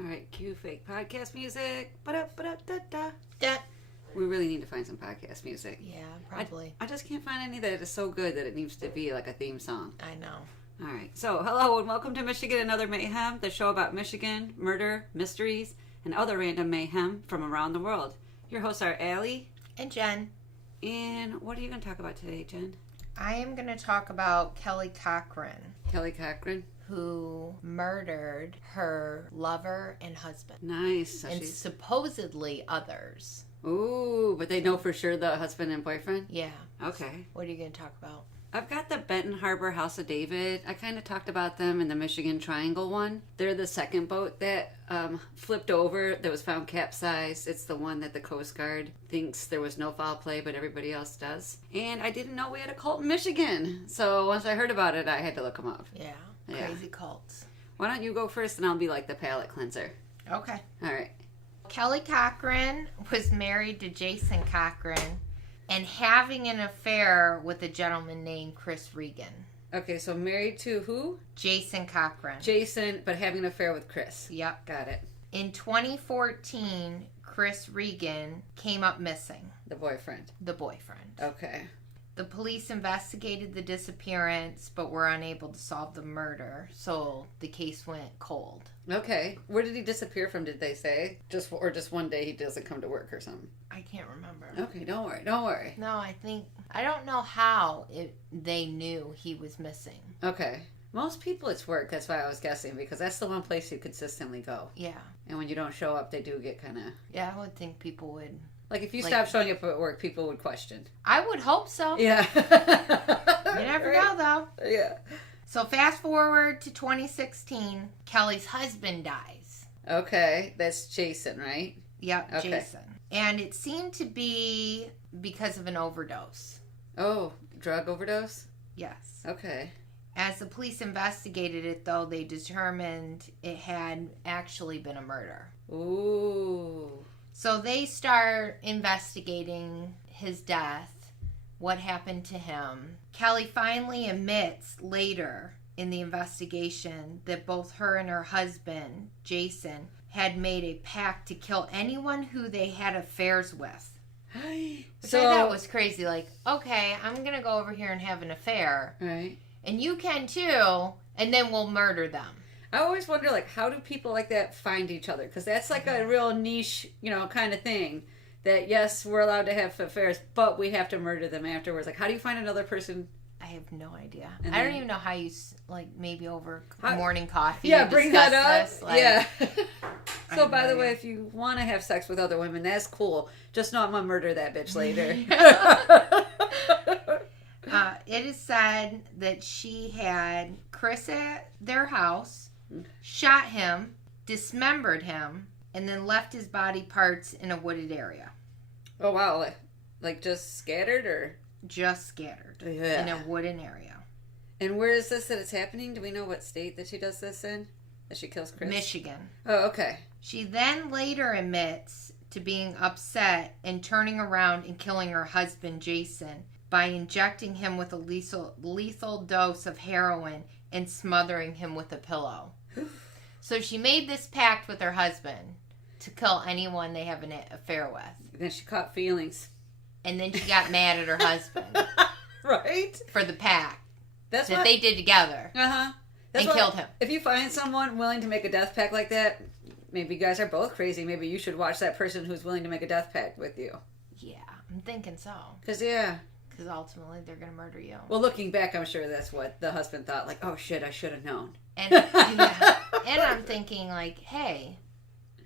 All right, cue fake podcast music. Ba-da-ba-da-da-da. Da. We really need to find some podcast music. Yeah, probably. I just can't find any that is so good that it needs to be like a theme song. I know. All right, so hello and welcome to Michigan Another Mayhem, the show about Michigan, murder, mysteries, and other random mayhem from around the world. Your hosts are Allie. And Jenn. And what are you going to talk about today, Jenn? I am going to talk about Kelly Cochran, Kelly Cochran. who murdered her lover and husband. Nice. So and supposedly others. Ooh, but they know for sure the husband and boyfriend? Yeah. Okay. What are you going to talk about? I've got the Benton Harbor House of David. I kind of talked about them in the Michigan Triangle one. They're the second boat that flipped over that was found capsized. It's the one that the Coast Guard thinks there was no foul play, but everybody else does. And I didn't know we had a cult in Michigan. So once I heard about it, I had to look them up. Yeah. Crazy cults. Why don't you go first and I'll be like the palate cleanser. Okay. All right. Kelly Cochran was married to Jason Cochran and having an affair with a gentleman named Chris Regan. Okay, so married to who? Jason Cochran. Jason, but having an affair with Chris. Yep. Got it. In 2014, Chris Regan came up missing. The boyfriend. The boyfriend. Okay. The police investigated the disappearance, but were unable to solve the murder, so the case went cold. Okay. Where did he disappear from, did they say? Just one day he doesn't come to work or something? I can't remember. Okay, don't worry. No, I don't know how they knew he was missing. Okay. Most people it's work, that's why I was guessing, because that's the one place you consistently go. Yeah. And when you don't show up, they do get kind of... Yeah, I would think people would... Like, if you stop showing up at work, people would question. I would hope so. Yeah. You never know, though. Yeah. So, fast forward to 2016, Kelly's husband dies. Okay. That's Jason, right? Yep, okay. Jason. And it seemed to be because of an overdose. Oh, drug overdose? Yes. Okay. As the police investigated it, though, they determined it had actually been a murder. Ooh. So they start investigating his death, what happened to him. Kelly finally admits later in the investigation that both her and her husband, Jason, had made a pact to kill anyone who they had affairs with. Which I thought was crazy. Like, okay, I'm going to go over here and have an affair. Right. And you can too, and then we'll murder them. I always wonder, like, how do people like that find each other? Because that's like a real niche, kind of thing. That, yes, we're allowed to have affairs, but we have to murder them afterwards. Like, how do you find another person? I have no idea. And I don't even know how you, like, maybe over morning coffee. Yeah, bring that up. This. Like, yeah. So, by the way, if you want to have sex with other women, that's cool. Just know I'm going to murder that bitch later. It is said that she had Chris at their house, shot him, dismembered him, and then left his body parts in a wooded area. Oh, wow. Like just scattered or? Just scattered in a wooden area. And where is this that it's happening? Do we know what state that she does this in? That she kills Chris? Michigan. Oh, okay. She then later admits to being upset and turning around and killing her husband, Jason, by injecting him with a lethal dose of heroin and smothering him with a pillow. So she made this pact with her husband to kill anyone they have an affair with. Then she caught feelings. And then she got mad at her husband. Right? For the pact that they did together. Uh-huh. And killed him. If you find someone willing to make a death pact like that, maybe you guys are both crazy. Maybe you should watch that person who's willing to make a death pact with you. Yeah, I'm thinking so. Because ultimately they're going to murder you. Well, looking back, I'm sure that's what the husband thought. Like, oh shit, I should have known. And I'm thinking like, hey,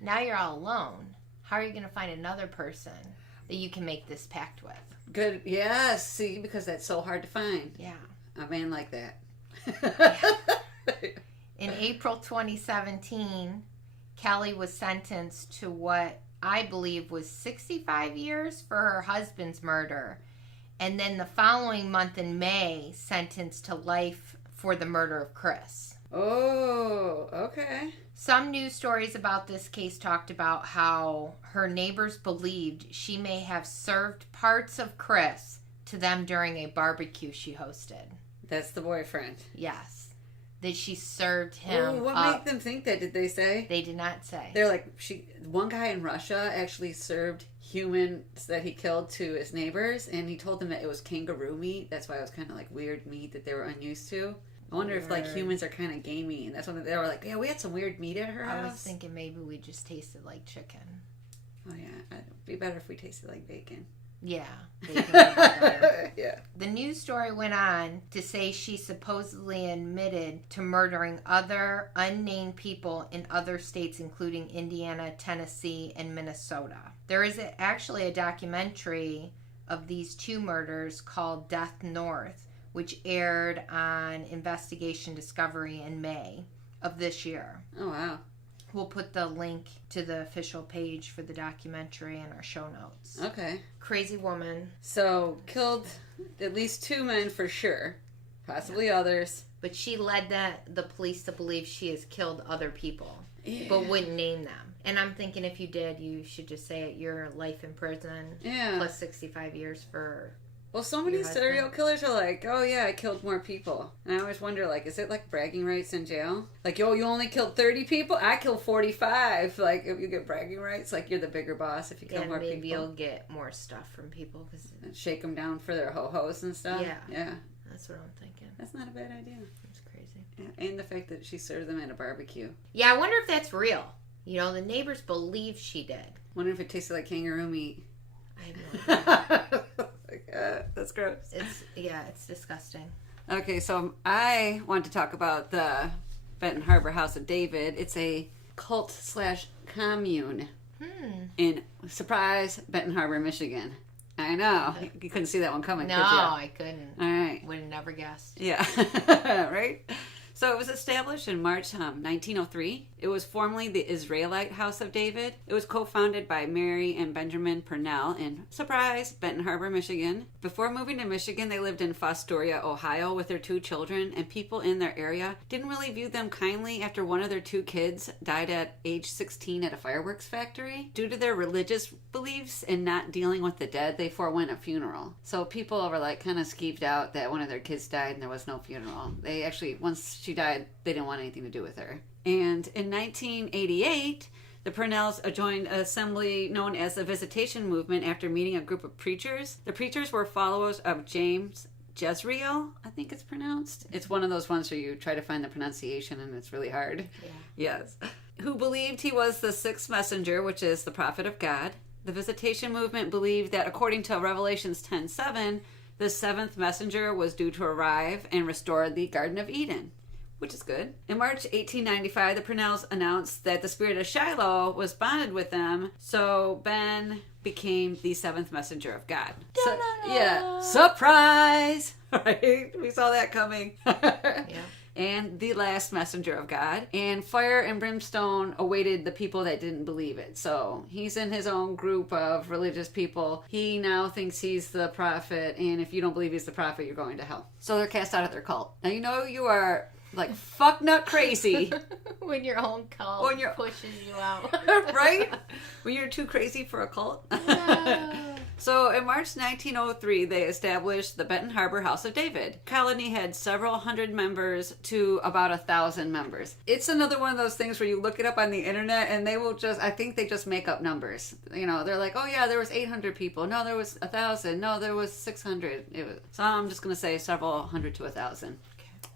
now you're all alone. How are you going to find another person that you can make this pact with? Good. Yeah, see, because that's so hard to find. Yeah. A man like that. Yeah. In April 2017, Kelly was sentenced to what I believe was 65 years for her husband's murder. And then the following month in May, sentenced to life for the murder of Chris. Oh, okay. Some news stories about this case talked about how her neighbors believed she may have served parts of Chris to them during a barbecue she hosted. That's the boyfriend. Yes. that she served him what up. made them think that? Did they say? They did not say. They're like, one guy in Russia actually served humans that he killed to his neighbors, and he told them that it was kangaroo meat. That's why it was kind of like weird meat that they were unused to. I wonder if like humans are kind of gamey, and that's when they were like, yeah, we had some weird meat at her house. I was thinking maybe we just tasted like chicken. Oh yeah, it'd be better if we tasted like bacon. Yeah, bacon would be better. Yeah. The news story went on to say she supposedly admitted to murdering other unnamed people in other states, including Indiana, Tennessee, and Minnesota. There is actually a documentary of these 2 murders called Death North, which aired on Investigation Discovery in May of this year. Oh, wow. We'll put the link to the official page for the documentary in our show notes. Okay. Crazy woman. So, killed at least 2 men for sure. Possibly others. But she led the police to believe she has killed other people, Yeah. but wouldn't name them. And I'm thinking if you did, you should just say it. Your life in prison, Yeah. plus 65 years for... Well, so many Your serial husband. killers are like, oh yeah, I killed more people. And I always wonder, like, is it like bragging rights in jail? Like, yo, you only killed 30 people? I killed 45. Like, if you get bragging rights, like, you're the bigger boss if you kill more maybe people. you'll get more stuff from people. Cause And shake them down for their ho-hos and stuff. Yeah. Yeah. that's what I'm thinking. That's not a bad idea. That's crazy. Yeah. And the fact that she served them at a barbecue. Yeah, I wonder if that's real. You know, the neighbors believe she did. Wonder if it tasted like kangaroo meat. I have no idea. That's gross. It's disgusting. Okay, so I want to talk about the Benton Harbor House of David. It's a cult/commune in, surprise, Benton Harbor, Michigan. I know. You couldn't see that one coming, No, could you? I couldn't. All right. Would have never guessed. Yeah. Right? So it was established in March 1903. It was formerly the Israelite House of David. It was co-founded by Mary and Benjamin Purnell in, surprise, Benton Harbor, Michigan. Before moving to Michigan, they lived in Fostoria, Ohio with their 2 children, and people in their area didn't really view them kindly after one of their 2 kids died at age 16 at a fireworks factory. Due to their religious beliefs and not dealing with the dead, they forewent a funeral. So people were like kind of skeeved out that one of their kids died and there was no funeral. They actually, once she died, they didn't want anything to do with her. And in 1988, the Purnells joined an assembly known as the Visitation Movement after meeting a group of preachers. The preachers were followers of James Jezreel, I think it's pronounced. It's one of those ones where you try to find the pronunciation and it's really hard. Yeah. Yes. Who believed he was the 6th messenger, which is the prophet of God. The Visitation Movement believed that according to Revelations 10:7, the 7th messenger was due to arrive and restore the Garden of Eden, which is good. In March 1895, the Purnells announced that the spirit of Shiloh was bonded with them, so Ben became the 7th messenger of God. So, yeah, surprise! Right? We saw that coming. Yeah. And the last messenger of God. And fire and brimstone awaited the people that didn't believe it. So he's in his own group of religious people. He now thinks he's the prophet, and if you don't believe he's the prophet, you're going to hell. So they're cast out of their cult. Now you know you are like fuck nut crazy. When your own cult pushes you out. Right? When you're too crazy for a cult. No. So in March 1903, they established the Benton Harbor House of David. Colony had several hundred members to about 1,000 members. It's another one of those things where you look it up on the internet and they will just, I think they just make up numbers. You know, they're like, oh yeah, there was 800 people. No, there was 1,000. No, there was 600. So I'm just going to say several hundred to 1,000.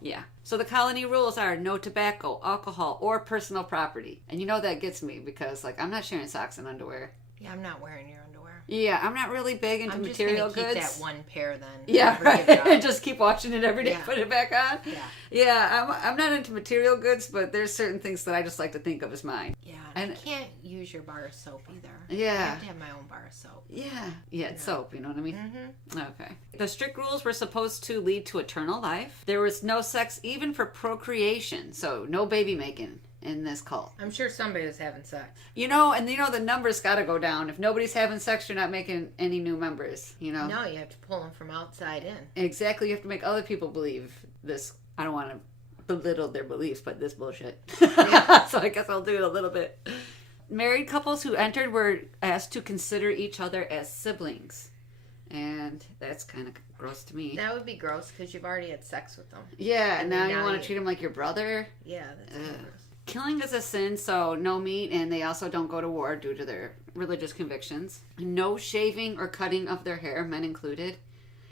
Yeah. So the colony rules are no tobacco, alcohol, or personal property. And you know that gets me because, like, I'm not sharing socks and underwear. Yeah, I'm not wearing your underwear. Yeah, I'm not really big into material goods. I'm just gonna keep that one pair then. Yeah, Never give it up. right. Just keep watching it every day, Yeah. put it back on. Yeah. Yeah, I'm not into material goods, but there's certain things that I just like to think of as mine. Yeah, And- I can't use your bar of soap either. Yeah. I have to have my own bar of soap. Yeah, it's soap, you know what I mean? Mm-hmm. Okay. The strict rules were supposed to lead to eternal life. There was no sex even for procreation, so no baby making in this cult. I'm sure somebody was having sex. You know, and the numbers got to go down. If nobody's having sex, you're not making any new members, you know? No, you have to pull them from outside in. Exactly, you have to make other people believe this. I don't want to belittle their beliefs, but this bullshit. Yeah. So I guess I'll do it a little bit. Married couples who entered were asked to consider each other as siblings. And that's kind of Gross to me. That would be gross because you've already had sex with them. Yeah, and now you want to treat him like your brother? Yeah, that's gross. Killing is a sin, so no meat, and they also don't go to war due to their religious convictions. No shaving or cutting of their hair, men included.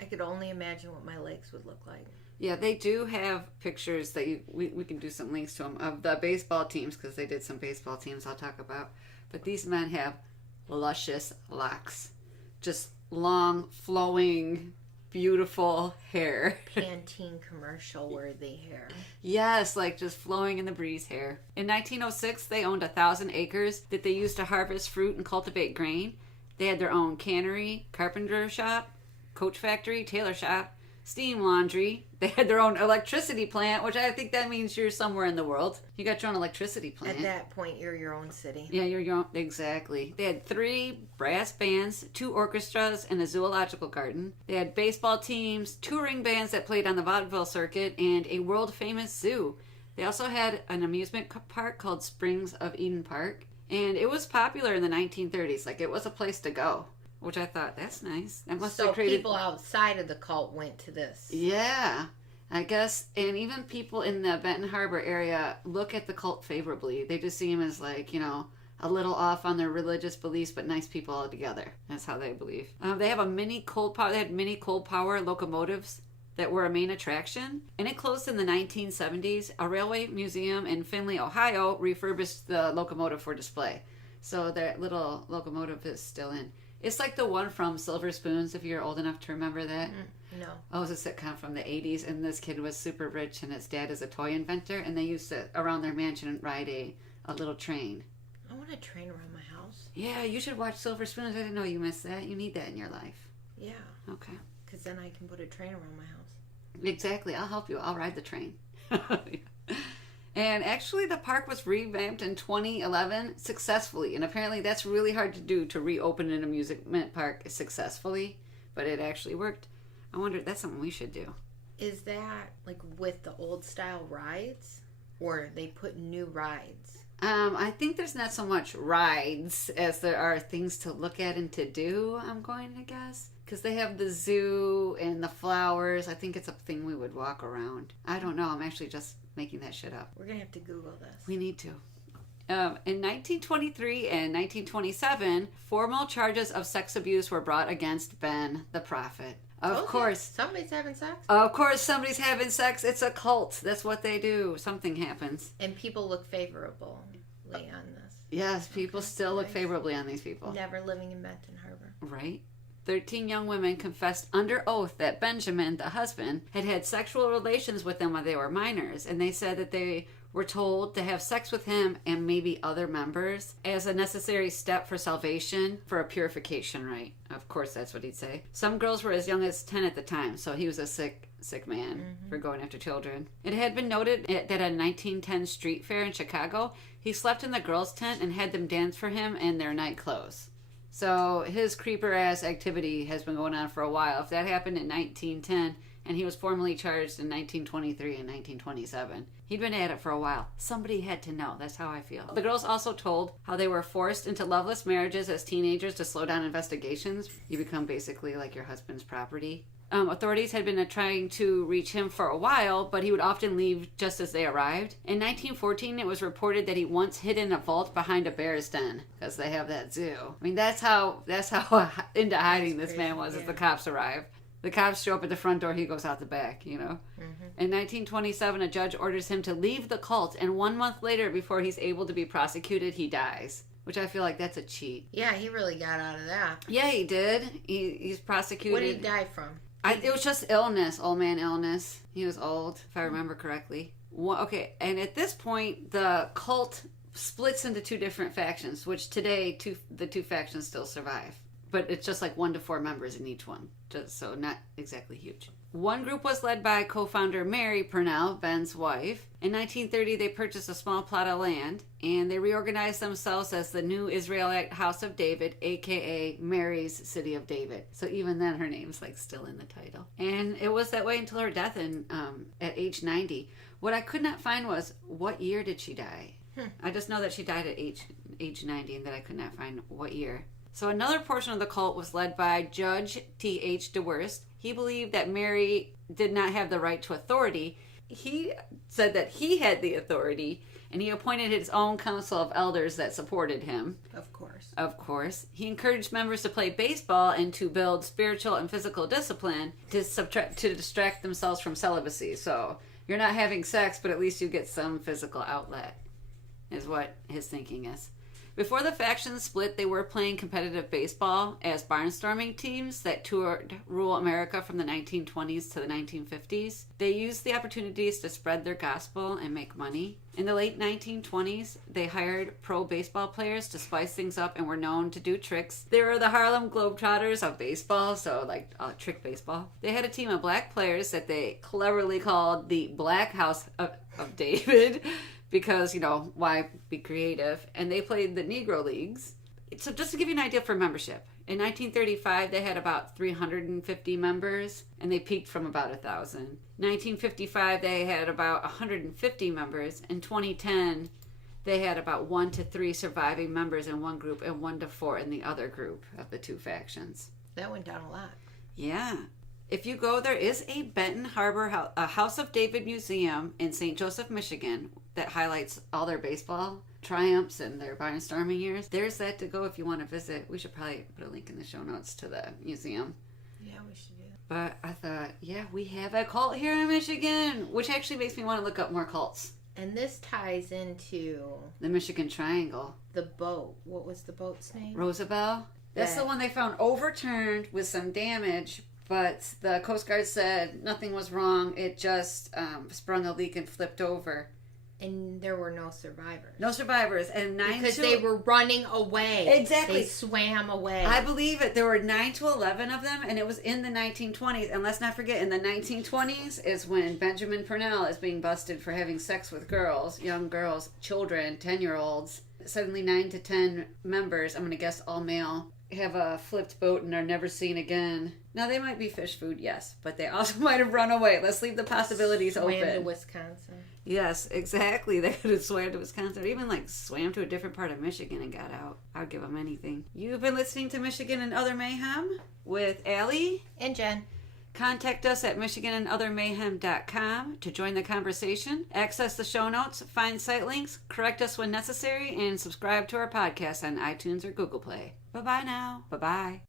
I could only imagine what my legs would look like. Yeah, they do have pictures that we can do some links to them of the baseball teams, because they did some baseball teams I'll talk about. But these men have luscious locks. Just long, flowing, beautiful hair. Pantene commercial worthy hair. Yes, like just flowing in the breeze hair. In 1906, they owned 1,000 acres that they used to harvest fruit and cultivate grain. They had their own cannery, carpenter shop, coach factory, tailor shop, steam laundry. They had their own electricity plant, which I think that means you're somewhere in the world. You got your own electricity plant. At that point, you're your own city. Yeah, you're your own. Exactly. They had 3 brass bands, 2 orchestras, and a zoological garden. They had baseball teams, touring bands that played on the vaudeville circuit, and a world-famous zoo. They also had an amusement park called Springs of Eden Park, and it was popular in the 1930s. Like, it was a place to go. Which I thought, that's nice. That must have created... people outside of the cult went to this. Yeah, I guess. And even people in the Benton Harbor area look at the cult favorably. They just see them as like, you know, a little off on their religious beliefs, but nice people all together. That's how they believe. They have a mini coal power. They had mini coal power locomotives that were a main attraction. And it closed in the 1970s. A railway museum in Findlay, Ohio, refurbished the locomotive for display. So that little locomotive is still in. It's like the one from Silver Spoons, if you're old enough to remember that. No. Oh, it was a sitcom from the 80s, and this kid was super rich, and his dad is a toy inventor, and they used to, around their mansion, ride a little train. I want a train around my house. Yeah, you should watch Silver Spoons. I didn't know you missed that. You need that in your life. Yeah. Okay. Because then I can put a train around my house. Exactly. I'll help you. I'll ride the train. And actually, the park was revamped in 2011 successfully. And apparently, that's really hard to do, to reopen an amusement park successfully. But it actually worked. I wonder, that's something we should do. Is that like with the old style rides? Or they put new rides? I think there's not so much rides as there are things to look at and to do, I'm going to guess. Because they have the zoo and the flowers. I think it's a thing we would walk around. I don't know. I'm actually just making that shit up. We're going to have to Google this. We need to. In 1923 and 1927, formal charges of sex abuse were brought against Ben, the prophet. Of course. Somebody's having sex? Of course somebody's having sex. It's a cult. That's what they do. Something happens. And people look favorably on this. Yes, people still look favorably on these people. Never living in Benton Harbor. Right. 13 young women confessed under oath that Benjamin, the husband, had had sexual relations with them when they were minors. And they said that they were told to have sex with him and maybe other members as a necessary step for salvation, for a purification rite. Of course, that's what he'd say. Some girls were as young as 10 at the time, so he was a sick man for going after children. It had been noted that at a 1910 street fair in Chicago, he slept in the girls' tent and had them dance for him in their night clothes. So his creeper-ass activity has been going on for a while. If that happened in 1910, and he was formally charged in 1923 and 1927, he'd been at it for a while. Somebody had to know. That's how I feel. The girls also told how they were forced into loveless marriages as teenagers to slow down investigations. You become basically like your husband's property. Authorities had been trying to reach him for a while, but he would often leave just as they arrived. In 1914, it was reported that he once hid in a vault behind a bear's den, because they have that zoo. I mean, that's how into hiding this man was as the cops arrived. The cops show up at the front door, he goes out the back, you know. In 1927, a judge orders him to leave the cult, and 1 month later, before he's able to be prosecuted, he dies. Which I feel like that's a cheat. Yeah, he really got out of that. Yeah, he did. He's prosecuted. What did he die from? It was just illness, old man illness. He was old, if I remember correctly. Okay, and at this point, the cult splits into 2 different factions, which today, the 2 factions still survive. But it's just like 1 to 4 members in each one, just so not exactly huge. One group was led by co-founder Mary Purnell, Ben's wife. In 1930, they purchased a small plot of land, and they reorganized themselves as the New Israelite House of David, a.k.a. Mary's City of David. So even then, her name's like still in the title. And it was that way until her death at age 90. What I could not find was, what year did she die? I just know that she died at age 90, and that I could not find what year. So another portion of the cult was led by Judge T.H. DeWurst, He believed that Mary did not have the right to authority. He said that he had the authority, and he appointed his own council of elders that supported him. Of course. Of course. He encouraged members to play baseball and to build spiritual and physical discipline to distract themselves from celibacy. So you're not having sex, but at least you get some physical outlet, is what his thinking is. Before the factions split, they were playing competitive baseball as barnstorming teams that toured rural America from the 1920s to the 1950s. They used the opportunities to spread their gospel and make money. In the late 1920s, they hired pro baseball players to spice things up and were known to do tricks. They were the Harlem Globetrotters of baseball, so like trick baseball. They had a team of black players that they cleverly called the Black House of David. Because, why be creative? And they played the Negro Leagues. So just to give you an idea for membership, in 1935, they had about 350 members, and they peaked from about 1,000. 1955, they had about 150 members. In 2010, they had about 1 to 3 surviving members in one group and 1 to 4 in the other group of the two factions. That went down a lot. Yeah. If you go, there is a Benton Harbor a House of David Museum in St. Joseph, Michigan that highlights all their baseball triumphs and their barnstorming years. There's that to go if you want to visit. We should probably put a link in the show notes to the museum. Yeah, we should do that. But I thought, we have a cult here in Michigan, which actually makes me want to look up more cults. And this ties into The Michigan Triangle. The boat. What was the boat's name? Roosevelt. That's the one they found overturned with some damage. But the Coast Guard said nothing was wrong. It just sprung a leak and flipped over. And there were no survivors. No survivors. And because they were running away. Exactly. They swam away. I believe it. There were 9 to 11 of them, and it was in the 1920s. And let's not forget, in the 1920s is when Benjamin Purnell is being busted for having sex with girls, young girls, children, 10-year-olds. Suddenly 9 to 10 members, I'm going to guess all male, have a flipped boat and are never seen again. Now, they might be fish food, yes, but they also might have run away. Let's leave the possibilities open. Swam to Wisconsin. Yes, exactly. They could have swam to Wisconsin or even swam to a different part of Michigan and got out. I'd give them anything. You've been listening to Michigan and Other Mayhem with Allie and Jen. Contact us at michiganandothermayhem.com to join the conversation, access the show notes, find site links, correct us when necessary, and subscribe to our podcast on iTunes or Google Play. Bye-bye now. Bye-bye.